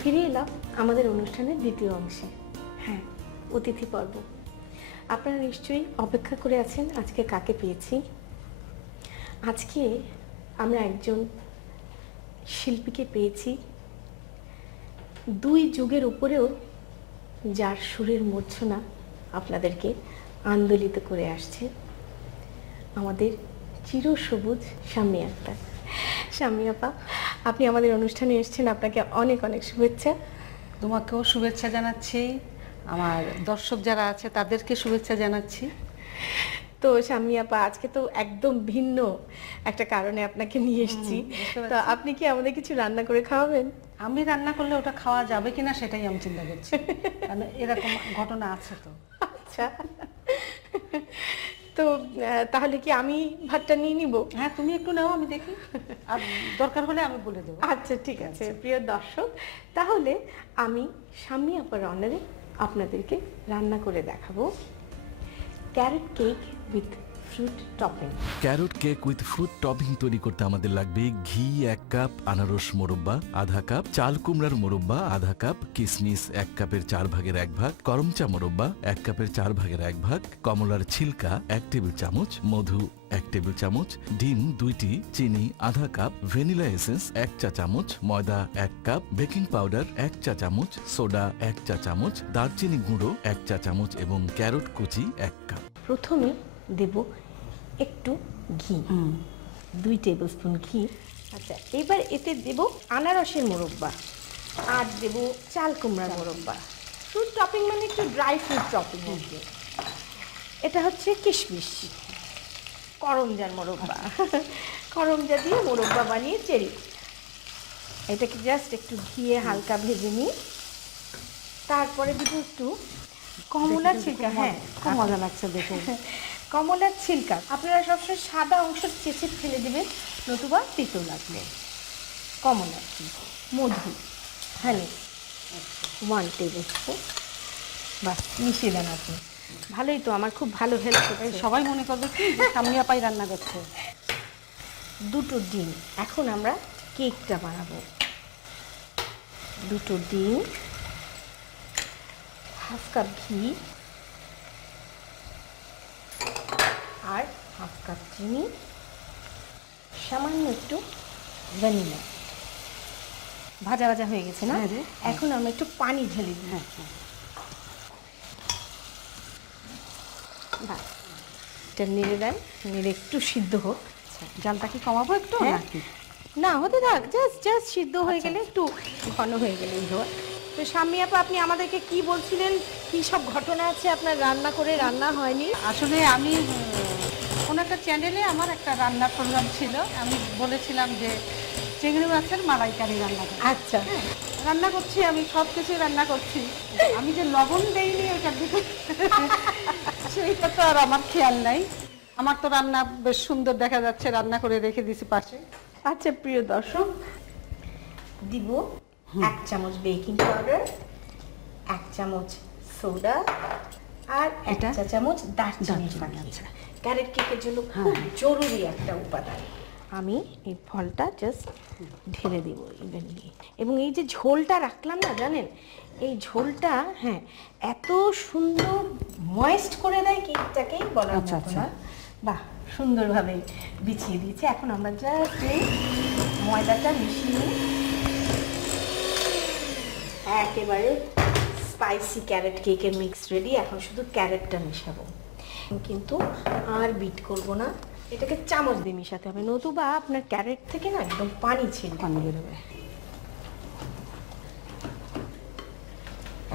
ফিরে এলাম আমাদের অনুষ্ঠানের দ্বিতীয় অংশে। হ্যাঁ, অতিথি পর্ব। আপনারা নিশ্চয়ই অপেক্ষা করে আছেন আজকে কাকে পেয়েছি। আজকে আমরা একজন শিল্পীকে পেয়েছি, দুই যুগের উপরেও যার সুরের মূর্ছনা আপনাদেরকে আন্দোলিত করে আসছে, আমাদের চিরসবুজ শাম্মী আক্তার। শাম্মী আপা, আপনি আমাদের অনুষ্ঠানে এসেছেন, আপনাকে অনেক অনেক শুভেচ্ছা। তোমাকেও শুভেচ্ছা জানাচ্ছি, আমার দর্শক যারা আছে তাদেরকে শুভেচ্ছা জানাচ্ছি। তো শাম্মী আপা, আজকে তো একদম ভিন্ন একটা কারণে আপনাকে নিয়ে এসেছি। তো আপনি কি আমাদের কিছু রান্না করে খাওয়াবেন? আমি রান্না করলে ওটা খাওয়া যাবে কিনা সেটাই আমি চিন্তা করছি, কারণ এরকম ঘটনা আছে তো। আচ্ছা, তো তাহলে কি আমি ভাতটা নিয়ে নিব? হ্যাঁ, তুমি একটু নাও, আমি দেখি, আর দরকার হলে আমি বলে দেবো। আচ্ছা, ঠিক আছে। প্রিয় দর্শক, তাহলে আমি শাম্মী আপার অনারে আপনাদেরকে রান্না করে দেখাবো carrot cake with fruit topping. Carrot cake with fruit topping তৈরি করতে আমাদের লাগবে ঘি 1 কাপ, আনারস মোরব্বা আধা কাপ, চাল কুমড়ার মোরব্বা আধা কাপ, কিশমিশ 1 কাপের 4 ভাগের 1 ভাগ, করমচা মোরব্বা 1 কাপের 4 ভাগের 1 ভাগ, কমলার ছিলকা 1 টেবিল চামচ, মধু 1 টেবিল চামচ, ডিম 2টি, চিনি আধা কাপ, ভ্যানিলা এসেন্স 1 চা চামচ, ময়দা 1 কাপ, বেকিং পাউডার 1 চা চামচ, সোডা 1 চা চামচ, দারচিনি গুঁড়ো 1 চা চামচ এবং ক্যারট কুচি 1 কাপ। প্রথমে দেব একটু ঘি, 2 টেবিল স্পুন ঘি। আচ্ছা, এবার এতে দেব আনারসের মোরব্বা আর দেব চাল কুমড়ার মোরব্বা। ফ্রুট টপিং মানে একটু ড্রাই ফ্রুট টপিং। এটা হচ্ছে কিশমিশ, করমজার মোরব্বা। করমজা দিয়ে মোরব্বা বানিয়ে চেরি। এটাকে জাস্ট একটু ঘিয়ে হালকা ভেজে নিই। তারপরে দিব একটু কমলার ছিলকা। হ্যাঁ, খুব মজা লাগছে দেখে। কমলার ছিলকা আপনারা সবসময় সাদা অংশ চেঁচে ফেলে দেবেন, নতুবা তিতো লাগবে। কমলার ছিলকা, মধু, হানি 1 টেবিল স্পুন। বাস, মিশিয়ে দেন আপনি। ভালোই তো, আমার খুব ভালো হেল্প করছে। সবাই মনে করবে কি যে শাম্মী আপাই রান্না করছে। 2টো ডিম। এখন আমরা কেকটা বানাবো। 2টো ডিম, হাফ কাপ ঘি আর হাফ কাপ চিনি, সামান্য একটু ভ্যানিলা। ভাজা ভাজা হয়ে গেছে না? হ্যাঁ রে। এখন আমরা একটু পানি ঢেলে দিই। হ্যাঁ, বাস, এটা নেড়ে দেন, নেড়ে একটু সিদ্ধ হোক। জালটা কি কমাবো একটু হ্যাঁ। নাকি? না, হতে থাক, জাস্ট সিদ্ধ হয়ে গেলে, একটু ঘন হয়ে গেলেই হোক। তো শাম্মী আপা, আপনি আমাদেরকে কি বলছিলেন, কি সব ঘটনা আছে আপনার রান্না করে রান্না হয়নি? আসলে আমি কোনো একটা চ্যানেলে আমার একটা রান্নার প্রোগ্রাম ছিল, আমি বলেছিলাম যে চিংড়ি মাছের মালাইকারি রান্না করি। আচ্ছা, রান্না করছি, আমি সব কিছুই রান্না করছি, আমি যে লবণ দেইনি ওইটার দিকে সেইটা তো আর আমার খেয়াল নাই। আমার তো রান্না বেশ সুন্দর দেখা যাচ্ছে, রান্না করে রেখে দিছি পাশে। আচ্ছা প্রিয় দর্শক, দিব 1 চামচ বেকিং পাউডার, 1 চামচ সোডা আর 1 চা চামচ দারচিনি ফাঁকি। ক্যারেট কেকের জন্য খুব জরুরি একটা উপাদান। আমি এই ফলটা জাস্ট ঢেলে দেবো ইভেনলি। এবং এই যে ঝোলটা রাখলাম না, জানেন, এই ঝোলটা হ্যাঁ এত সুন্দর ময়েস্ট করে দেয় কেকটাকেই বলার আচ্ছা, মতো আচ্ছা। না। বাহ, সুন্দরভাবে বিছিয়ে দিয়েছে। এখন আমরা জাস্ট এই ময়দাটা মিশিয়ে নিই। একেবারে স্পাইসি ক্যারেট কেকের মিক্স রেডি। এখন শুধু ক্যারেটটা মেশাবো, কিন্তু আর বিট করব না, এটাকে চামচ দিয়ে মিশাতে হবে, নতুবা আপনার ক্যারেট থেকে না একদম পানি পানি বেরোবে।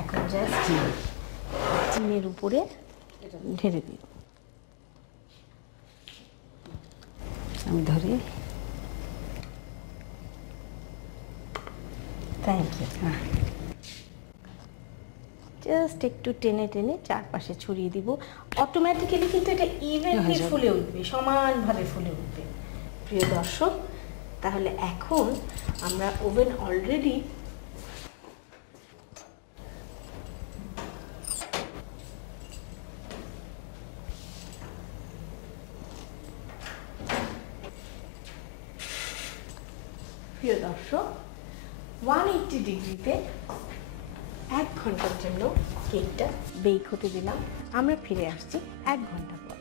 এখন জাস্ট চিনের উপরে ঢেলে দিই। আমি ধরি। Thank you. জাস্ট একটু টেনে টেনে চারপাশে ছড়িয়ে দিব। অটোমেটিক্যালি কিন্তু এটা ইভেনলি ফুলে উঠবে, সমানভাবে ফুলে উঠবে। প্রিয় দর্শক, তাহলে এখন আমরা ওভেন অলরেডি প্রিয় দর্শক, 180 ডিগ্রিতে 1 ঘন্টার জন্য কেকটা বেক হতে দিলাম। আমরা ফিরে আসছি 1 ঘন্টা পর।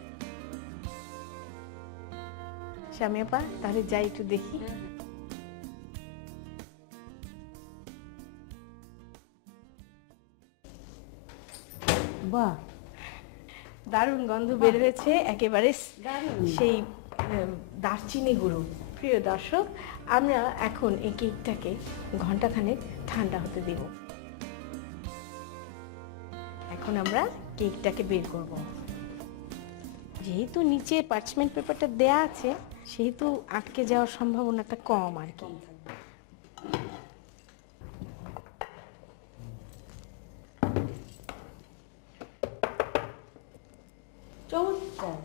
শামি আপা, তাহলে যাই একটু দেখি। বাহ, দারুণ গন্ধ বের হয়েছে, একেবারে দারুণ। সেই দারচিনি গুঁড়ো। প্রিয় দর্শক, আমরা এখন এই কেকটাকে ঘন্টাখানেক ঠান্ডা হতে দেব। এখন আমরা কেকটাকে বের করব। যেহেতু নিচে পার্চমেন্ট পেপারটা দেয়া আছে, সেহেতু আটকে যাওয়ার সম্ভাবনাটা কম আর কি। চমৎকার।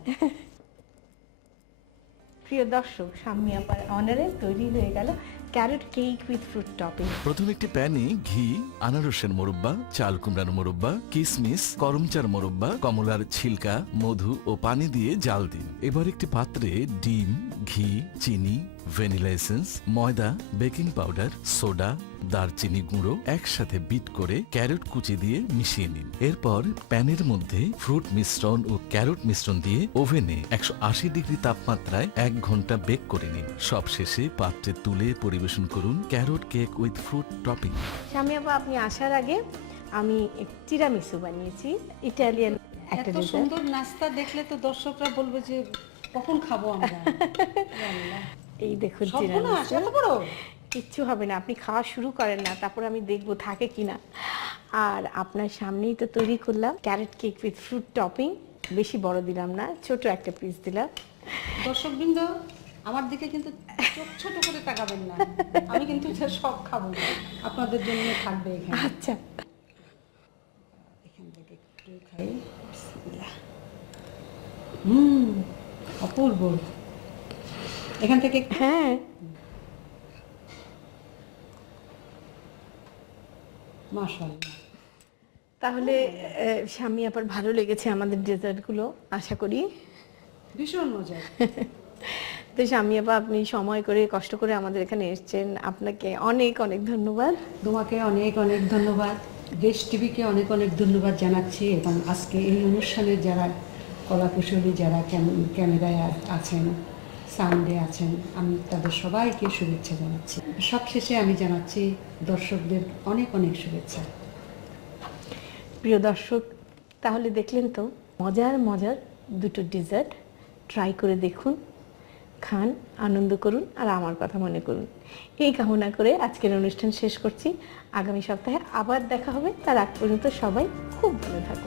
প্রিয় দর্শক, শাম্মী আপার অনারে তৈরি হয়ে গেল carrot cake with fruit topping. প্রথম একটি প্যানে ঘি, আনারসের মোরব্বা, চাল কুমড়ার মোরব্বা, কিশমিশ, করমচার মোরব্বা, কমলার ছিলকা, মধু ও পানি দিয়ে জাল দিন। এবার একটি পাত্রে ডিম, ঘি, চিনি, ভ্যানিলা এসেন্স, ময়দা, বেকিং পাউডার, সোডা, দারচিনি গুঁড়ো একসাথে বিট করে ক্যারট কুচি দিয়ে মিশিয়ে নিন। এরপর প্যানের মধ্যে ফ্রুট মিশ্রণ ও ক্যারট মিশ্রণ দিয়ে ওভেনে 180 ডিগ্রি তাপমাত্রায় 1 ঘন্টা বেক করে নিন। সবশেষে পাত্রে তুলে পরিবেশন করুন carrot cake with fruit topping. Shammi আপা, আপনি আসার আগে আমি তিরামিসু বানিয়েছি, ইটালিয়ান একটা এত dessert। সুন্দর নাস্তা দেখলে তো দর্শকরা বলবে যে কখন খাবো আমরা। এই দেখুন সর্বনাশ, তিরামিসু। এত বড়? কিচ্ছু হবে না, আপনি খাওয়া শুরু করেন না, তারপর আমি দেখবো থাকে কিনা। আর আপনার সামনেই তো তৈরি করলাম carrot cake with fruit topping. বেশি বড় দিলাম না, ছোট একটা পিস দিলাম। দর্শকবৃন্দ, আমার দিকে কিন্তু চোখ ছোট করে তাকাবেন না, আমি কিন্তু এটা সব খাবো না, আপনাদের জন্য থাকবে এখানে। আচ্ছা, এখান থেকে একটু খাই। বিসমিল্লাহ। অপূর্ব। এখান থেকে একটু। হ্যাঁ, মাশাআল্লাহ। তাহলে শাম্মী আপার ভালো লেগেছে আমাদের ডেজার্টগুলো, আশা করি। ভীষণ মজা। তো শাম্মী আপা, আপনি সময় করে কষ্ট করে আমাদের এখানে এসেছেন, আপনাকে অনেক অনেক ধন্যবাদ। তোমাকে অনেক অনেক ধন্যবাদ, দেশ টিভিকে অনেক অনেক ধন্যবাদ জানাচ্ছি, এবং আজকে এই অনুষ্ঠানে যারা কলাকুশলী, যারা ক্যামেরায় আছেন, সাউন্ডে আছেন, আমি তাদের সবাইকে শুভেচ্ছা জানাচ্ছি। সবশেষে আমি জানাচ্ছি দর্শকদের অনেক অনেক শুভেচ্ছা। প্রিয় দর্শক, তাহলে দেখলেন তো মজার মজার দুটো ডেজার্ট, ট্রাই করে দেখুন, খান, আনন্দ করুন, আর আমার কথা মনে করুন। এই কামনা করে আজকের অনুষ্ঠান শেষ করছি। আগামী সপ্তাহে আবার দেখা হবে, তার আগ পর্যন্ত সবাই খুব ভালো থাকুন।